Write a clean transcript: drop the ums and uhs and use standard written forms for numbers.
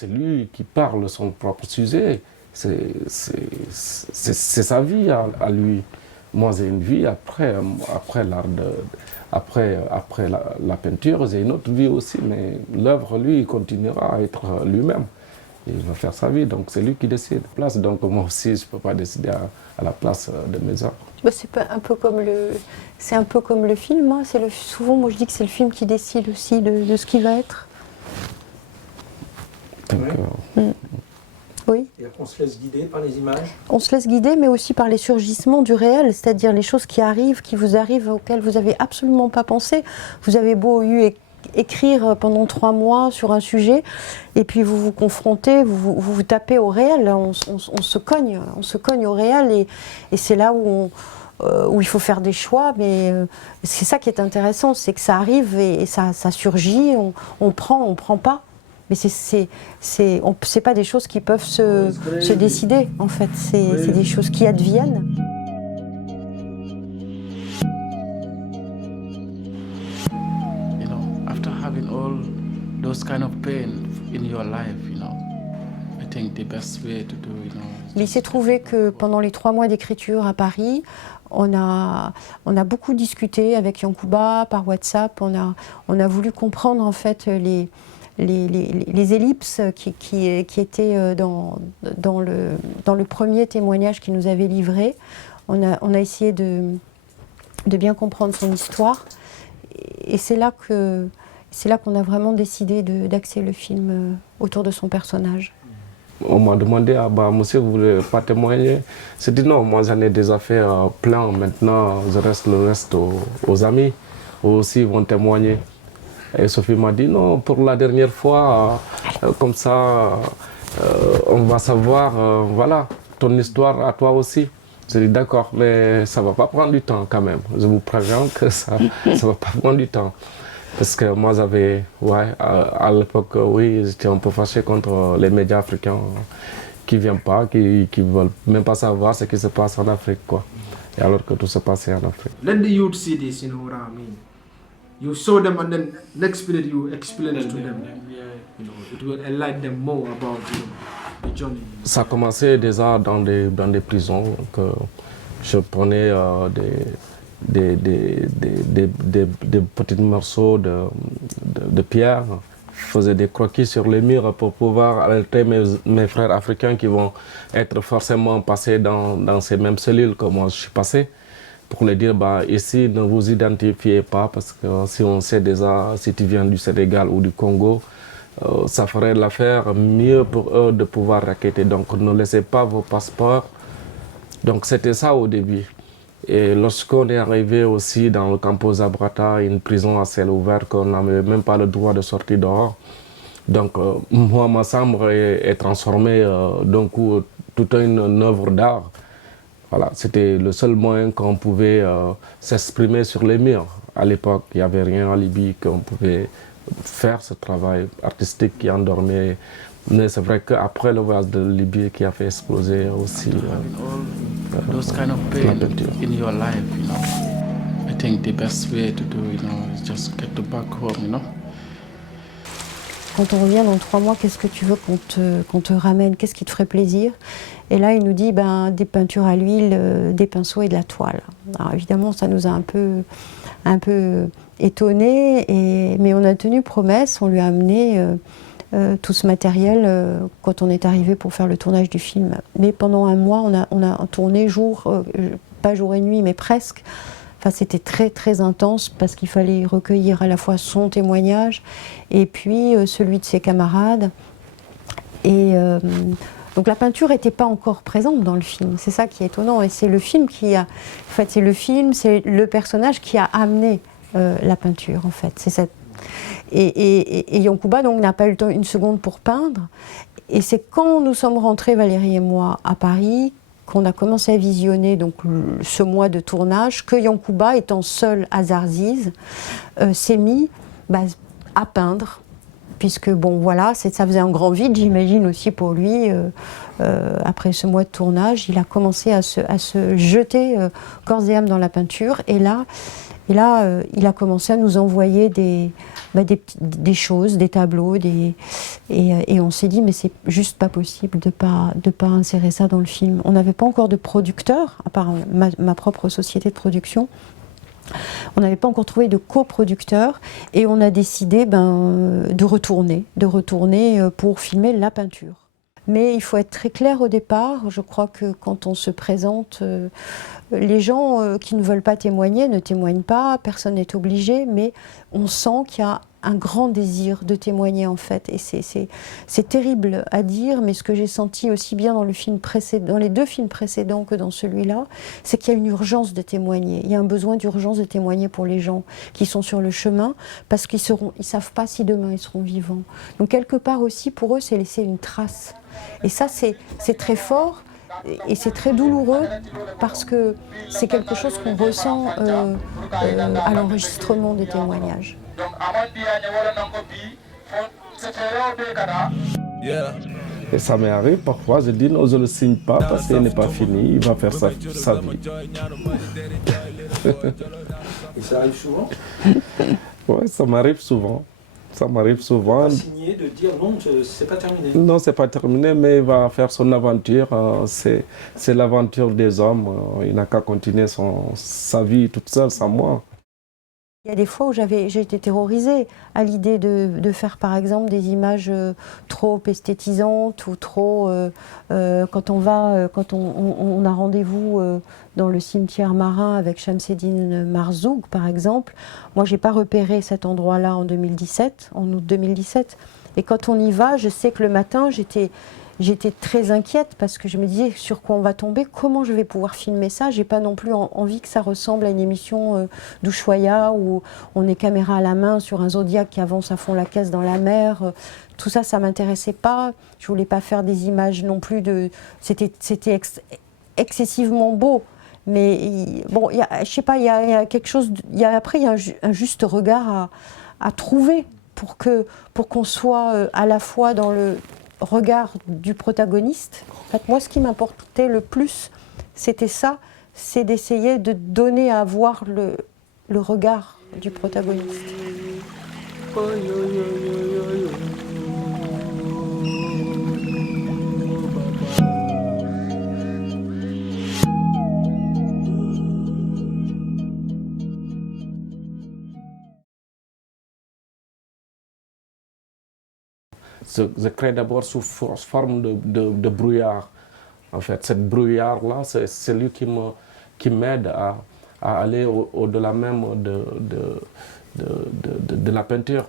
C'est lui qui parle son propre sujet. C'est sa vie à lui. Moi, j'ai une vie après la peinture, j'ai une autre vie aussi, mais l'œuvre, lui, il continuera à être lui-même. Il va faire sa vie, donc c'est lui qui décide. Donc moi aussi, je ne peux pas décider à la place de mes œuvres. Bah, c'est un peu comme le film. Hein. Souvent, moi, je dis que c'est le film qui décide aussi de ce qu'il va être. Donc, oui. Et on se laisse guider par les images. On se laisse guider, mais aussi par les surgissements du réel, c'est-à-dire les choses qui vous arrivent, auxquelles vous n'avez absolument pas pensé. Vous avez beau écrire pendant 3 mois sur un sujet, et puis vous vous confrontez, vous tapez au réel, on se cogne au réel, et c'est là où il faut faire des choix, mais c'est ça qui est intéressant, c'est que ça arrive et ça surgit, on prend pas. Mais c'est pas des choses qui peuvent se décider, en fait. C'est des choses qui adviennent. You know, after having all those kind of pain in your life, you know, I think the best way to do, you know. Mais il s'est trouvé que pendant les 3 mois d'écriture à Paris, on a beaucoup discuté avec Yancouba par WhatsApp. On a voulu comprendre en fait les ellipses qui étaient dans le premier témoignage qu'il nous avait livré. On a essayé de bien comprendre son histoire, et c'est là qu'on a vraiment décidé d'axer le film autour de son personnage. On m'a demandé, monsieur, vous ne voulez pas témoigner? J'ai dit non, moi j'en ai déjà fait plein, maintenant je reste le reste aux amis, eux aussi vont témoigner. Et Sophie m'a dit non, pour la dernière fois, comme ça, on va savoir, voilà, ton histoire à toi aussi. J'ai dit d'accord, mais ça ne va pas prendre du temps quand même. Je vous préviens que ça ne va pas prendre du temps. Parce que moi j'avais, à l'époque, oui, j'étais un peu fâché contre les médias africains qui ne viennent pas, qui ne veulent même pas savoir ce qui se passe en Afrique, quoi. Et alors que tout se passait en Afrique. Let the youth see this, you know what I mean. You show them and then next minute you explain it to them. You know, it will enlighten them more about the journey. Ça a commencé déjà dans des prisons, que je prenais des petits morceaux de pierre, faisais des croquis sur les murs pour pouvoir alerter mes frères africains qui vont être forcément passés dans ces mêmes cellules que moi je suis passé, pour leur dire ici ne vous identifiez pas, parce que si on sait déjà si tu viens du Sénégal ou du Congo, ça ferait l'affaire mieux pour eux de pouvoir raqueter. Donc ne laissez pas vos passeports. Donc c'était ça au début. Et lorsqu'on est arrivé aussi dans le campo Zabrata, une prison à ciel ouvert, qu'on n'avait même pas le droit de sortir dehors. Donc moi, ma chambre est transformée d'un coup toute une œuvre d'art. Voilà, c'était le seul moyen qu'on pouvait s'exprimer sur les murs. À l'époque, il n'y avait rien en Libye qu'on pouvait faire ce travail artistique qui endormait. Mais c'est vrai qu'après le voyage de Libye qui a fait exploser aussi those kind of pain in your life, you know. I think the best way to do, you know, is just get back home, you know. Quand on revient dans 3 mois, qu'est-ce que tu veux qu'on te ramène? Qu'est-ce qui te ferait plaisir? Et là, il nous dit des peintures à l'huile, des pinceaux et de la toile. Alors évidemment, ça nous a un peu étonnés, mais on a tenu promesse, on lui a amené tout ce matériel quand on est arrivé pour faire le tournage du film. Mais pendant 1 mois, on a tourné pas jour et nuit, mais presque. Enfin, c'était très très intense parce qu'il fallait recueillir à la fois son témoignage et puis celui de ses camarades. Et donc la peinture n'était pas encore présente dans le film. C'est ça qui est étonnant. Et c'est le film c'est le personnage qui a amené la peinture en fait. C'est cette. Et Yancouba donc n'a pas eu le temps 1 seconde pour peindre. Et c'est quand nous sommes rentrés, Valérie et moi, à Paris, qu'on a commencé à visionner donc, ce mois de tournage, que Yancouba, étant seul à Zarziz, s'est mis à peindre puisque bon voilà, ça faisait un grand vide, j'imagine aussi pour lui. Après ce mois de tournage, il a commencé à se jeter corps et âme dans la peinture, et là, il a commencé à nous envoyer des choses, des tableaux, et on s'est dit mais c'est juste pas possible de pas insérer ça dans le film. On n'avait pas encore de producteur, à part ma propre société de production. On n'avait pas encore trouvé de coproducteur, et on a décidé de retourner pour filmer la peinture. Mais il faut être très clair au départ. Je crois que quand on se présente, les gens qui ne veulent pas témoigner ne témoignent pas, personne n'est obligé, mais on sent qu'il y a un grand désir de témoigner en fait. Et c'est terrible à dire, mais ce que j'ai senti aussi bien dans les 2 films précédents que dans celui-là, c'est qu'il y a une urgence de témoigner. Il y a un besoin d'urgence de témoigner pour les gens qui sont sur le chemin, parce qu'ils savent pas si demain ils seront vivants. Donc quelque part aussi, pour eux, c'est laisser une trace. Et ça, c'est très fort. Et c'est très douloureux, parce que c'est quelque chose qu'on ressent à l'enregistrement des témoignages. Et ça m'arrive parfois, je dis non, je ne le signe pas parce qu'il n'est pas fini, il va faire sa vie. Et ça arrive souvent? Oui, ça m'arrive souvent. Ça m'arrive souvent. De signer, de dire non, c'est pas terminé. Non, c'est pas terminé, mais il va faire son aventure. C'est l'aventure des hommes. Il n'a qu'à continuer sa vie toute seule, sans moi. Il y a des fois où j'ai été terrorisée à l'idée de faire par exemple des images trop esthétisantes, ou trop... quand on a rendez-vous dans le cimetière marin avec Shamseddine Marzoug par exemple, moi j'ai pas repéré cet endroit-là en 2017, en août 2017, et quand on y va, je sais que le matin j'étais très inquiète, parce que je me disais sur quoi on va tomber, comment je vais pouvoir filmer ça. J'ai pas non plus envie que ça ressemble à une émission d'Ushuaïa où on est caméra à la main sur un zodiaque qui avance à fond la caisse dans la mer. Tout ça, ça m'intéressait pas. Je voulais pas faire des images non plus de... C'était excessivement beau. Mais bon, je sais pas, il y a quelque chose... Après, il y a un juste regard à trouver pour qu'on soit à la fois dans le regard du protagoniste. En fait, moi, ce qui m'importait le plus, c'était ça, c'est d'essayer de donner à voir le regard du protagoniste. Je crée d'abord sous forme de brouillard. En fait, cette brouillard-là, c'est celui qui m'aide à aller au-delà même de la peinture.